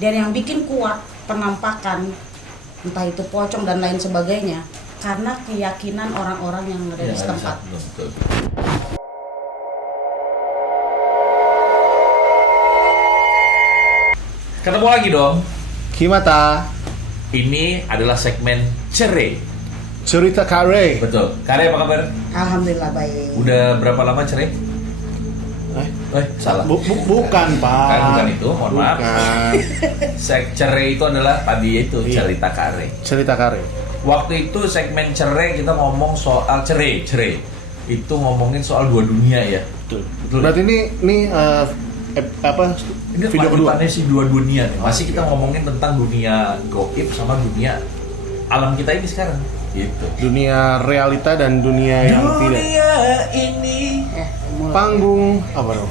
Dan yang bikin kuat penampakan entah itu pocong dan lain sebagainya karena keyakinan orang-orang yang ada di setempat. Ketemu lagi dong. Kimata, Ini adalah segmen cerai. cerita kare. Betul. Kare apa kabar? Alhamdulillah baik. Udah berapa lama cerai? Salah. Bukan, Pak. Kan bukan itu, mohon maaf. Bukan. Cerai itu adalah tadi itu Iya. cerita kare. Cerita kare. Waktu itu segmen cerai kita ngomong soal cerai. Itu ngomongin soal dua dunia ya. Betul. Betul. Berarti ini apa Ini video kedua? lanjutannya sih dua dunia nih. Masih kita ngomongin tentang dunia gaib sama dunia alam kita ini sekarang. Gitu. Dunia realita dan dunia yang tidak. Dunia ini Mulai. Panggung apa dong?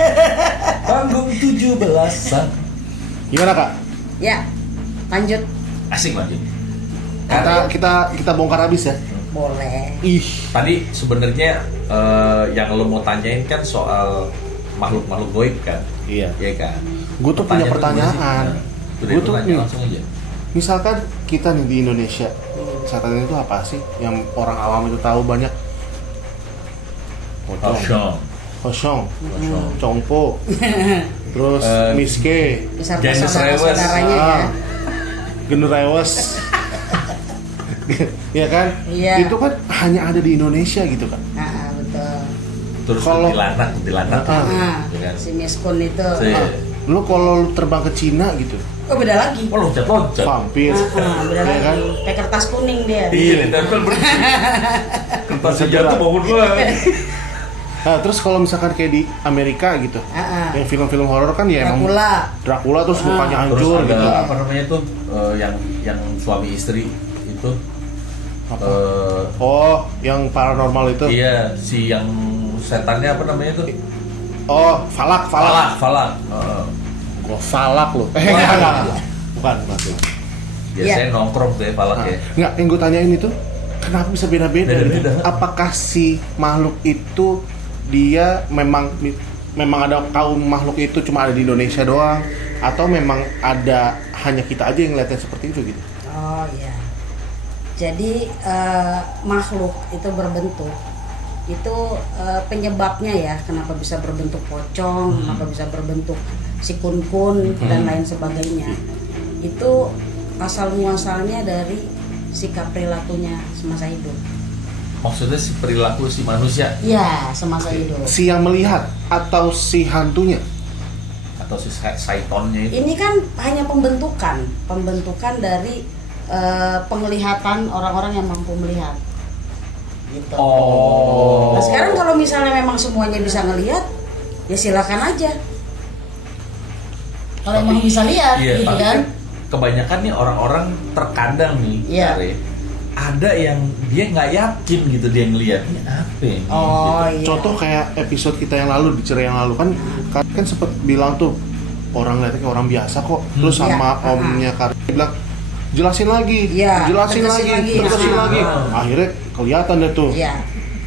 panggung 17-an. Gimana, Kak? Ya, lanjut. Asik lanjut. Kita bongkar habis ya. Boleh. Ih, Tadi sebenarnya yang lo mau tanyain kan soal makhluk-makhluk gaib kan? iya. Iya kan? Gue tuh punya pertanyaan. Gue Gue tuh tanya nih, langsung aja. misalkan kita nih di Indonesia, setan itu apa sih yang orang awam itu tahu banyak? Kosong. Kosong, Congpo, terus Miske, Besar Janis saudaranya Rewes. ya. Generewes. Ya kan? Iya. Itu kan hanya ada di Indonesia gitu kan. Nah, betul. Terus Kalau- kuntilanak. Ah. Ya kan? Si Miskun itu. Si- Ah, lu kalau lu terbang ke Cina gitu, Oh, beda lagi. Oh, loncat. vampir, Beda ya lagi. kan? Kayak kertas kuning dia. Iya, ditempel berhenti. Kertas Bisa jatuh gerak. bangun gua. Nah, terus kalau misalkan kayak di Amerika gitu, yang film-film horor kan ya emang Dracula terus mukanya Terus hancur ada gitu. apa namanya tuh yang suami istri itu Apa? Oh, yang paranormal itu. iya si yang setannya apa namanya tuh? Oh, Falak. Falak. Gua Falak loh. Enggak. Bukan. Biasanya nongkrong tuh ya Falak ya. Enggak, yang gue tanyain itu kenapa bisa beda-beda? Beda-beda. Apakah si makhluk itu dia memang ada kaum makhluk itu cuma ada di Indonesia doang atau memang ada hanya kita aja yang ngeliatnya seperti itu gitu? Oh iya. Jadi makhluk itu berbentuk itu penyebabnya ya kenapa bisa berbentuk pocong, kenapa bisa berbentuk si kun-kun dan lain sebagainya. Itu asal muasalnya dari sikap perilakunya semasa hidup. Maksudnya si perilaku si manusia Iya, semasa hidup. Si yang melihat atau si hantunya? atau si saitonnya itu. Ini kan hanya pembentukan dari penglihatan orang-orang yang mampu melihat. Gitu. Oh. Nah, sekarang kalau misalnya memang semuanya bisa ngelihat, ya silakan aja. Kalau Tapi- emang bisa lihat, iya, gitu tapi kan? kebanyakan nih orang-orang terkadang nih, Iya. Kare, ada yang dia nggak yakin gitu dia ngelihat ini apa ini. Oh gitu. iya. Contoh kayak episode kita yang lalu di cerai yang lalu kan sempet bilang tuh orang lihatnya kayak orang biasa kok. Terus sama Iya. omnya Karin bilang jelasin lagi, Iya, jelasin tegasin lagi, lagi. tegasin Nah. lagi. Akhirnya kelihatan deh tuh Iya.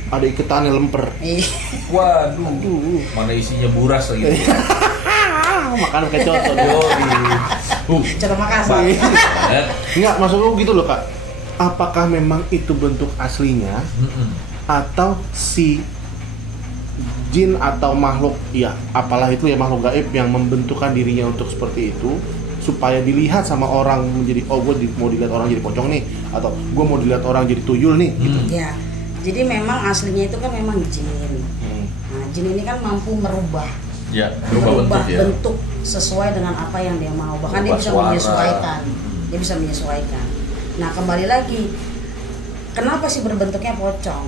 ada iketannya lemper. Waduh, Aduh. mana isinya buras lagi. Makan kecocok. Coba Makassar. Banget. Enggak, maksud lu gitu loh, Kak. Apakah memang itu bentuk aslinya Mm-mm. atau si jin atau makhluk ya apalah itu ya makhluk gaib yang membentukkan dirinya untuk seperti itu supaya dilihat sama orang menjadi mau dilihat orang jadi pocong nih atau gue mau dilihat orang jadi tuyul nih gitu. Ya. Jadi memang aslinya itu kan memang jin. Nah, jin ini kan mampu merubah Ya, berubah bentuk ya. bentuk sesuai dengan apa yang dia mau. Bahkan dia Berubah bisa suara. menyesuaikan. Dia bisa menyesuaikan. Nah, kembali lagi, kenapa sih berbentuknya pocong?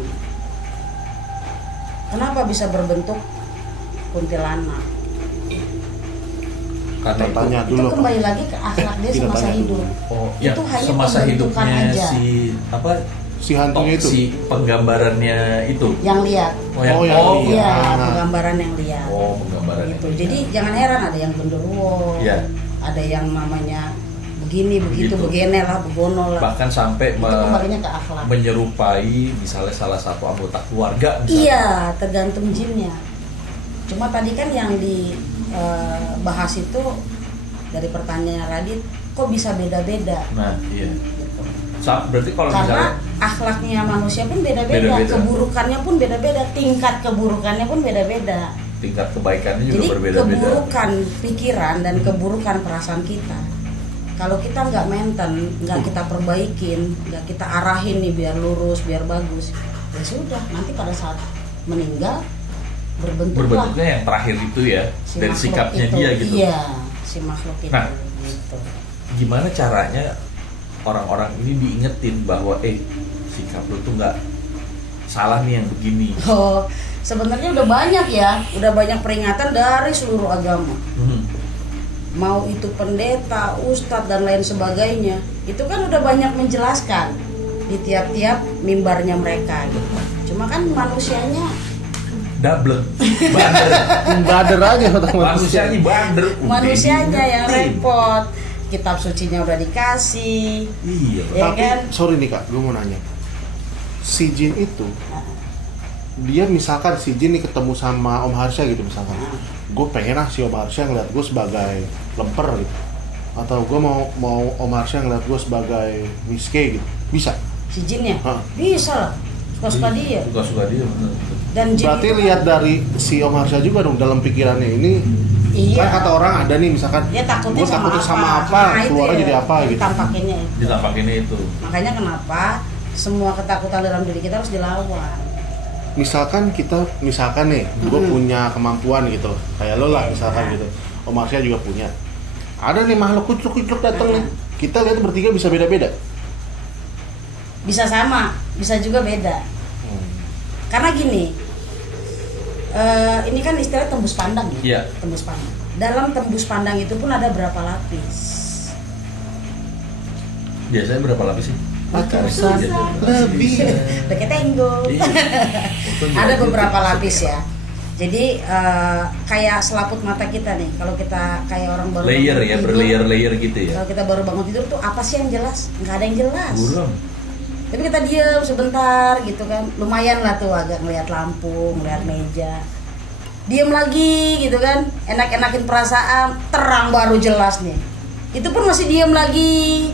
Kenapa bisa berbentuk kuntilanak? Karena itu. Tanya Itu dulu kembali lagi ke akhlak dia Kita semasa tanya hidup. Oh, Itu ya, hanya semasa pembentukan hidupnya aja. si apa? si hantunya itu. Si penggambarannya itu. Yang lihat. yang oh, lihat. Iya, Nah. penggambaran yang lihat. Oh, penggambaran Gitu. yang Jadi jangan heran ada yang genderuwo. Iya. Ada yang namanya begini, begitu, Begitu. begene lah, begono lah. bahkan sampai Itu kembalinya ke akhlak. menyerupai misalnya salah satu anggota keluarga misalnya. Iya, tergantung jinnya. Cuma tadi kan yang dibahas itu dari pertanyaannya Radit, kok bisa beda-beda? Nah, iya. Gitu. Berarti kalau Karena misalnya akhlaknya manusia pun beda-beda, Beda-beda. keburukannya pun beda-beda, tingkat keburukannya pun beda-beda. tingkat kebaikannya juga Jadi berbeda-beda. keburukan pikiran dan keburukan perasaan kita, kalau kita nggak maintain, nggak kita perbaikin, nggak kita arahin nih biar lurus, biar bagus, ya sudah, nanti pada saat meninggal berbentuklah Berbentuknya yang terakhir itu ya, si dari makhluk sikapnya itu. dia gitu. Iya, si makhluk itu. Nah. Gitu. Gimana caranya orang-orang ini diingetin bahwa sikap lu tuh nggak salah nih yang begini. Oh, sebenarnya udah banyak ya, udah banyak peringatan dari seluruh agama. Mau itu pendeta, ustadz dan lain sebagainya, itu kan udah banyak menjelaskan di tiap-tiap mimbarnya mereka gitu. Cuma kan manusianya Double, bader, Bader aja otak manusia. manusianya bader. udah manusianya yang diingetin. repot. Kitab sucinya udah dikasih, Iya, ya Tapi kan? sorry nih kak, gue mau nanya. Si Jin itu, dia misalkan si Jin nih ketemu sama Om Harsha gitu misalkan, gue pengen si Om Harsha ngeliat gue sebagai lemper gitu, atau gue mau Om Harsha ngeliat gue sebagai Miske gitu, bisa? Si jinnya Hah. bisa lah, suka-suka dia. Suka-suka dia bener. Dan jin Berarti itu kan- lihat dari si Om Harsha juga dong dalam pikirannya ini. Iya. Kan kata orang ada nih misalkan, Dia takutnya gue takutnya sama apa, Nah, itu keluarnya ya, jadi apa gitu. ditampakinnya itu. Ditampakinnya itu. Makanya kenapa semua ketakutan dalam diri kita harus dilawan. Misalkan nih, gue punya kemampuan gitu, kayak lo lah misalkan gitu, Om Harsha juga punya. Ada nih makhluk kucuk-kucuk datang nih, kita lihat bertiga bisa beda-beda. Bisa sama, bisa juga beda. Karena gini, ini kan istilah tembus pandang ya. Iya. Tembus pandang. Dalam tembus pandang itu pun ada berapa lapis? Biasanya berapa lapis sih? Ratusan lebih. Deket tenggo. Iya. Ada beberapa lapis ya. Jadi kayak selaput mata kita nih. Kalau kita kayak orang baru Layer bangun ya, tidur, berlayer-layer gitu ya. Kalau kita baru bangun tidur tuh apa sih yang jelas? Nggak ada yang jelas. Buram. Tapi kita diam sebentar gitu kan, lumayan lah tuh agak ngeliat lampu, ngeliat meja, diam lagi gitu kan, enak-enakin perasaan, terang baru jelas nih. Itu pun masih diam lagi,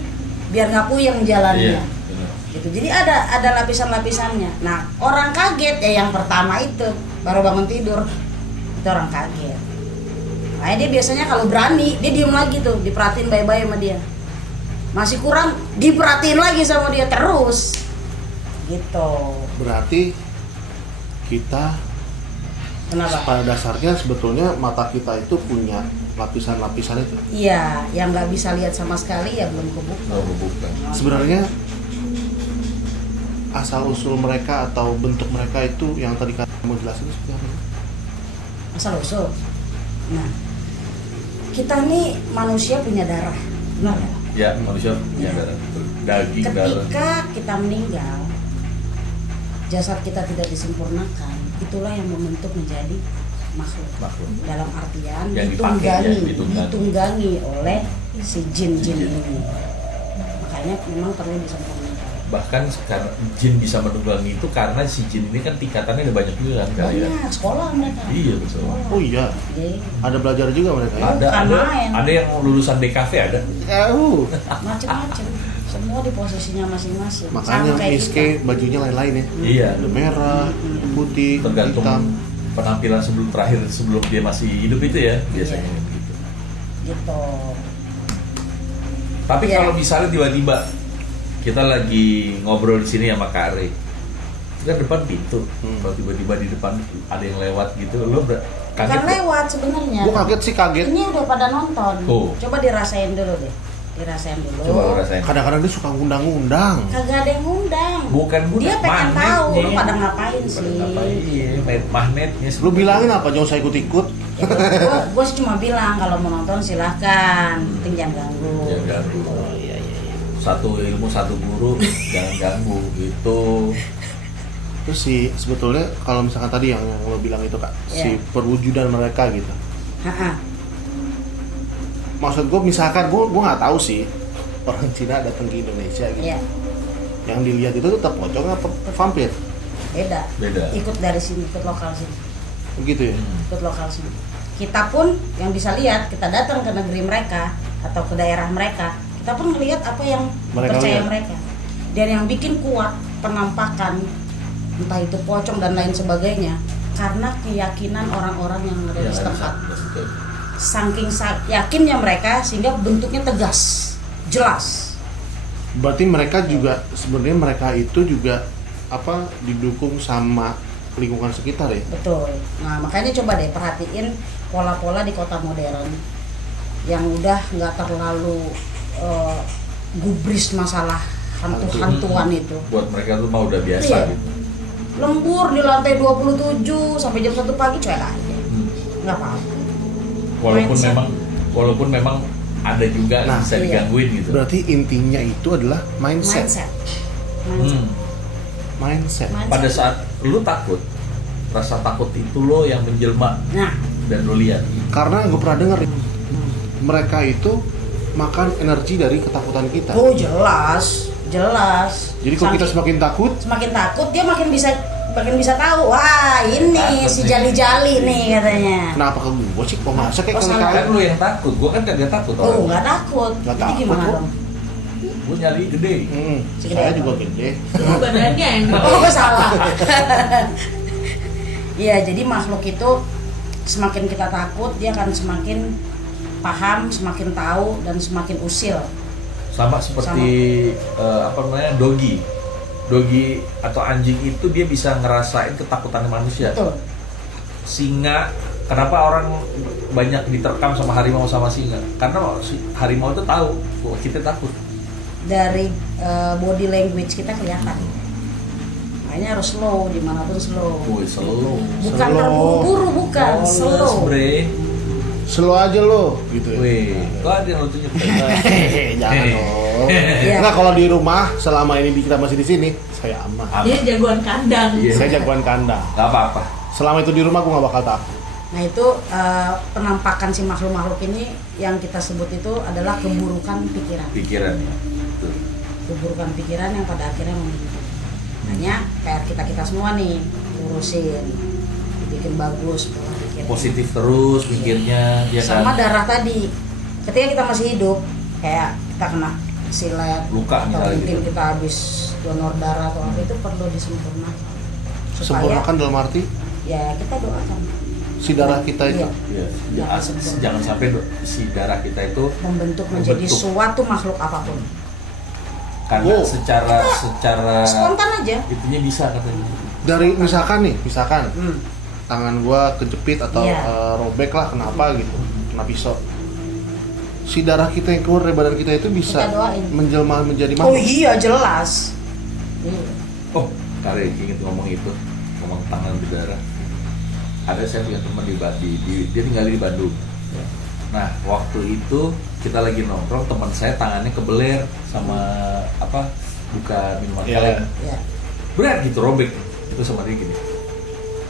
biar nggak puyeng jalannya. Iya. benar. Gitu. Jadi ada lapisan-lapisannya. Nah orang kaget ya yang pertama itu baru bangun tidur, itu orang kaget. Nah dia biasanya kalau berani dia diem lagi tuh, diperhatiin baik-baik sama dia. Masih kurang diperhatiin lagi sama dia terus gitu. Berarti kita Kenapa? pada dasarnya sebetulnya mata kita itu punya lapisan-lapisan itu. Iya, yang nggak bisa lihat sama sekali ya belum kebuka. Oh, bukan. Sebenarnya asal usul mereka atau bentuk mereka itu yang tadi kamu jelasin itu seperti apa? Asal usul. Nah, kita nih manusia punya darah, benar nggak? Ya, manusia punya darah. Daging, darah. Ketika kita meninggal, jasad kita tidak disempurnakan, itulah yang membentuk menjadi makhluk. Makhluk. Dalam artian Yang dipakai, ya, ditunggangi oleh si jin-jin ini. Makanya memang perlu disempurnakan. Bahkan sekarang jin bisa menunggangi itu karena si jin ini kan tingkatannya ada banyak juga kan kalian. Banyak sekolah mereka. Iya betul. Oh iya, Jadi, ada belajar juga mereka ya? Ada, Bukan ada, main. ada yang lulusan DKV ada. macam-macam. Semua di posisinya masing-masing. Makanya Sama kayak Miske kita. bajunya lain-lain ya. Iya. Ada merah, putih, Tergantung hitam. penampilan sebelum dia masih hidup itu ya biasanya Iya. gitu. Gitu. Tapi Iya. kalau misalnya tiba-tiba kita lagi ngobrol di sini sama Kak Re, itu kan depan pintu. Kalau tiba-tiba di depan ada yang lewat gitu, lo kaget Bukan nggak? lewat sebenarnya. Gua kaget sih, kaget. Ini udah pada nonton. Oh. Coba dirasain dulu deh. Dirasain dulu. Coba lo rasain. Kadang-kadang dia suka ngundang-undang. Kagak ada yang ngundang. Bukan Dia pengen tahu magnetnya. lu pada ngapain Pada sih. ngapain, iya, magnetnya. Lu bilangin apa, jangan usah ikut-ikut. Gue sih cuma bilang kalau mau nonton silahkan, penting jangan ganggu. Jangan ganggu. Satu ilmu satu guru, jangan ganggu gitu. Terus sebetulnya kalau misalkan tadi yang lo bilang itu kak, si Iya. perwujudan mereka gitu. Ha-ha. Maksud gue misalkan gue nggak tahu sih orang Cina datang ke Indonesia gitu. Iya, Yang dilihat itu tetap pocong apa vampir? beda. Beda. Ikut dari sini, ikut lokal sini. Begitu ya. Ikut lokal sini. kita pun yang bisa lihat, kita datang ke negeri mereka atau ke daerah mereka, kita pun melihat apa yang Mereka percaya lihat. mereka. Dan yang bikin kuat penampakan entah itu pocong dan lain sebagainya karena keyakinan orang-orang yang ada di setempat. Betul. Saking yakinnya mereka sehingga bentuknya tegas, jelas. Berarti mereka juga sebenarnya mereka itu juga apa didukung sama lingkungan sekitar ya? Betul. Nah makanya coba deh perhatiin pola-pola di kota modern yang udah nggak terlalu gubris masalah hantu-hantuan itu. Buat mereka tuh mah udah biasa Iya. gitu. Lembur di lantai 27 sampai jam 1 pagi cuek aja. Nggak apa-apa. Mindset. Walaupun memang ada juga Nah, bisa iya. digangguin gitu. Berarti intinya itu adalah mindset. Mindset. Hmm. Mindset. Pada saat lu takut, rasa takut itu lo yang menjelma Nah, dan lo lihat. Karena gue pernah dengar mereka itu makan energi dari ketakutan kita. oh jelas. Jadi kalau kita semakin takut, semakin takut dia makin bisa tahu. Wah, ini Takut si nih. jali-jali nih katanya. kenapa ke gue sih? Kok masa kayak Oh, salah. Kan lo yang takut, gua kan kagak takut Oh, orang. nggak takut. Nggak Jadi takut gimana kok. dong? Gua nyali gede. Segede Saya apa? juga gede. Badannya yang Oh, salah. Iya, jadi makhluk itu semakin kita takut, dia akan semakin paham, semakin tahu dan semakin usil. Sama seperti apa namanya dogi atau anjing itu dia bisa ngerasain ketakutan manusia. Betul. Singa, kenapa orang banyak diterkam sama harimau sama singa? Karena harimau itu tahu bahwa kita takut. Dari body language kita kelihatan. Makanya harus slow, dimanapun slow. Woi, slow. Bukan Slow. terburu-buru, bukan slow. Bre. Slow aja lo, gitu ya. Wih, kok ada yang lo tunjuk? Hehehe, jangan dong. Iya. Nah kalau di rumah selama ini kita masih di sini, saya aman. dia jagoan kandang. Iya. Saya jagoan kandang. Gak apa-apa. Selama itu di rumah aku nggak bakal takut. Nah itu penampakan si makhluk-makhluk ini yang kita sebut itu adalah keburukan pikiran. Pikiran ya. Betul. Keburukan pikiran yang pada akhirnya membentuk. Hanya PR kita semua nih urusin, bikin bagus pola pikir. Positif terus mikirnya, ya Sama kan? darah tadi, ketika kita masih hidup, kayak kita kena silet, Luka atau misalnya mungkin gitu. kita habis donor darah atau apa itu perlu disempurnakan. Supaya Sempurnakan dalam arti ya kita doakan si darah kita itu. Iya, Iya, jangan sampai si darah kita itu membentuk menjadi Membentuk. suatu makhluk apapun. karena Oh. secara Spontan aja. itunya bisa katanya. Dari misalkan Hmm. tangan gua kejepit atau Iya. robek lah kenapa gitu, kena pisau. Si darah kita yang keluar dari badan kita itu bisa Kita doain. menjelma menjadi Oh makhluk. iya jelas. Iya. Oh, Kare inget ngomong itu, ngomong tangan berdarah. Ada saya punya teman dia tinggal di Bandung. Nah, waktu itu kita lagi nongkrong, teman saya tangannya kebeler sama apa? Buka minuman Iya. kaleng. Ya. Berat gitu, robek. Itu sama dia gini.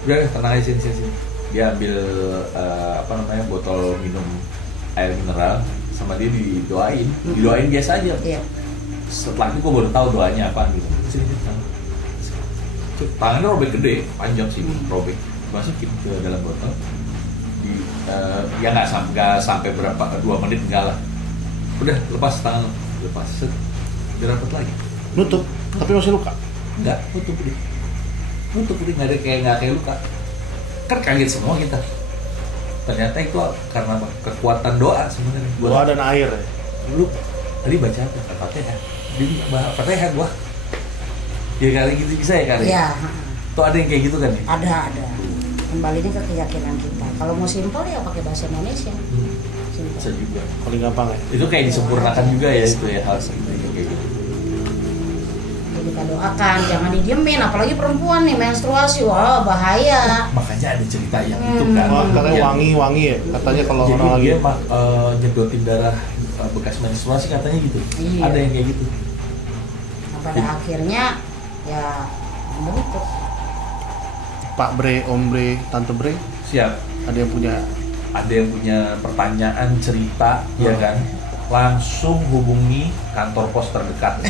Udah, tenang aja sini. Dia ambil apa namanya botol minum air mineral, sama dia didoain biasa aja. Iya. Setelah itu gue baru tahu doanya apa gitu. Sini, tangannya robek gede, panjang sih, robek. Masukin ke dalam botol. Ya nggak sampai berapa 2 menit enggak lah. Udah lepas tangan, lepas set, dia rapat lagi. Nutup, tapi masih luka. Enggak, tutup dia nggak ada kayak luka. Kan kaget semua kita. Ternyata itu karena apa? Kekuatan doa sebenarnya. Doa dan air. Ya. Lu tadi baca apa? Al-Fatihah. Dia bahas Fatihah gua. Ya kali gitu bisa ya kali. Iya. Tuh ada yang kayak gitu kan ya? Ada. Kembalinya ke keyakinan kita. Kalau mau simpel ya pakai bahasa Indonesia. Simpel. Bisa juga. Paling gampang ya. Itu kayak disempurnakan juga ya itu ya hal seperti itu kayak gitu. Jadi kita doakan, jangan didiemin. Apalagi perempuan nih menstruasi, wah bahaya. Makanya ada cerita yang itu kan. Wah, katanya Yang- wangi ya. Katanya kalau jadi orang lagi dia nyedotin darah bekas menstruasi katanya gitu. Iya. Ada yang kayak gitu. Nah, pada akhirnya ya membentuk. Pak Bre, Om Bre, Tante Bre, Siap. ada yang punya Ada yang punya pertanyaan cerita ya kan langsung hubungi kantor pos terdekat.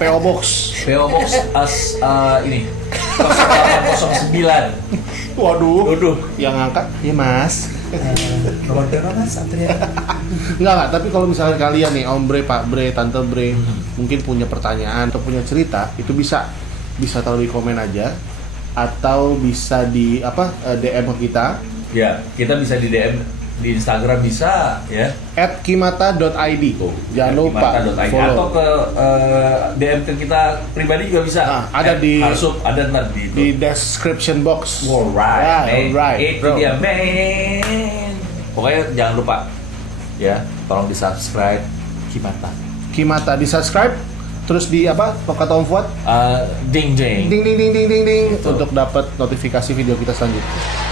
PO Box. PO Box ini 0809. Waduh. Yang angkat, ya Mas. Nomor berapa Mas? Satria. Enggak, tapi kalau misalnya kalian nih, Om Bre, Pak Bre, Tante Bre, mungkin punya pertanyaan atau punya cerita, itu bisa taruh di komen aja atau bisa di DM ke kita Ya, kita bisa di DM di Instagram bisa ya. @kimata.id. Jangan lupa Kimata.id. follow. Atau ke DM ke kita pribadi juga bisa. Nah, ada di- Harsup, ada ntar di Di description box. Alright, Ya, alright, itu bro. dia, man. Pokoknya jangan lupa ya, tolong di subscribe Kimata. Kimata di subscribe, terus di apa? Kata Om Fuad, Ding ding. ding Gitu. untuk dapat notifikasi video kita selanjutnya.